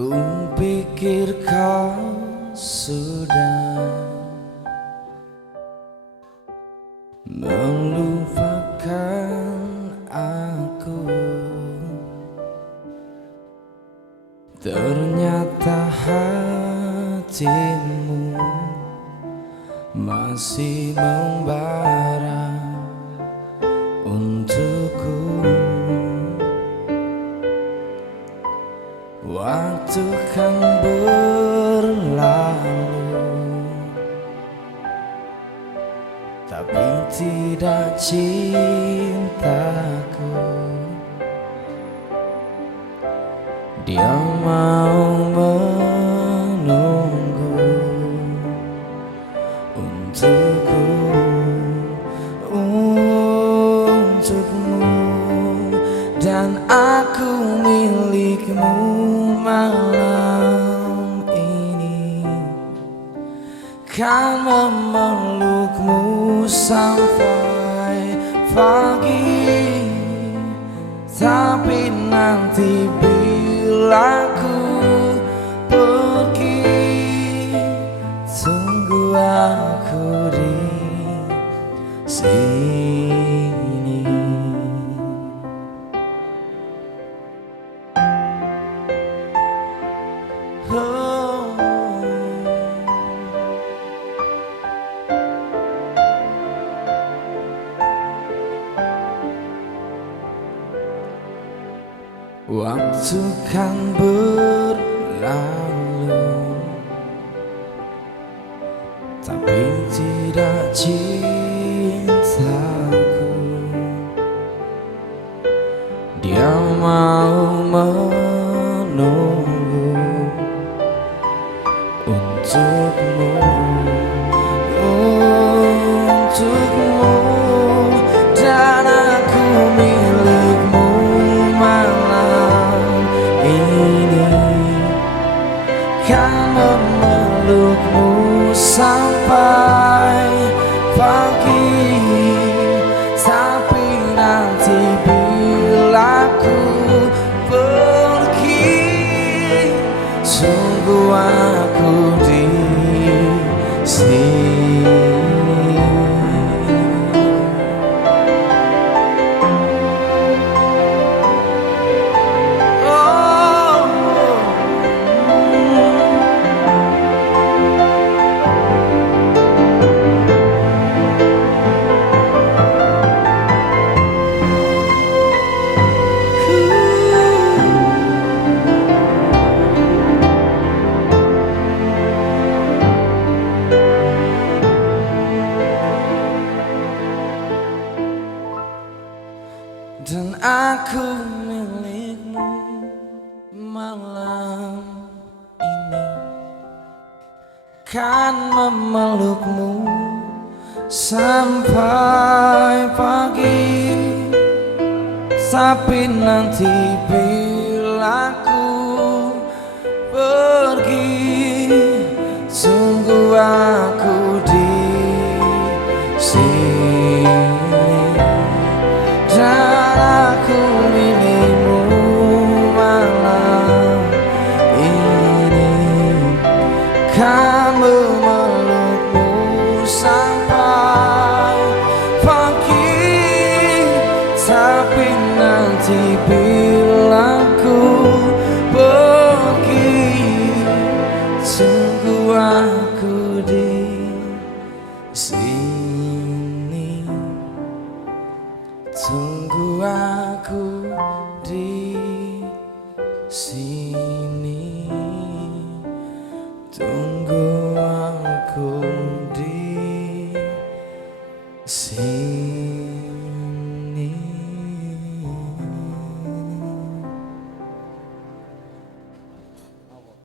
Ku pikir kau sudah melupakan aku, ternyata hatimu masih membara untukku. Waktu kan berlalu, tapi tidak cintaku. Dia mau menunggu untukku, untukmu, dan aku milikmu. Malam ini kan memelukmu sampai pagi, tapi nanti bila ku pergi, tunggu aku di sini. Waktu kan berlalu, tapi tidak cintaku. Dia mau menunggu untukmu, untukmu, dan aku milikmu. Malam ini kan memelukmu sampai pagi, tapi nanti bila ku pergi, sungguh aku di sini. Dan aku milikmu malam ini, kan memelukmu sampai pagi, tapi nanti bila ku pergi, sungguh aku di sini. Aku milikmu malam ini kan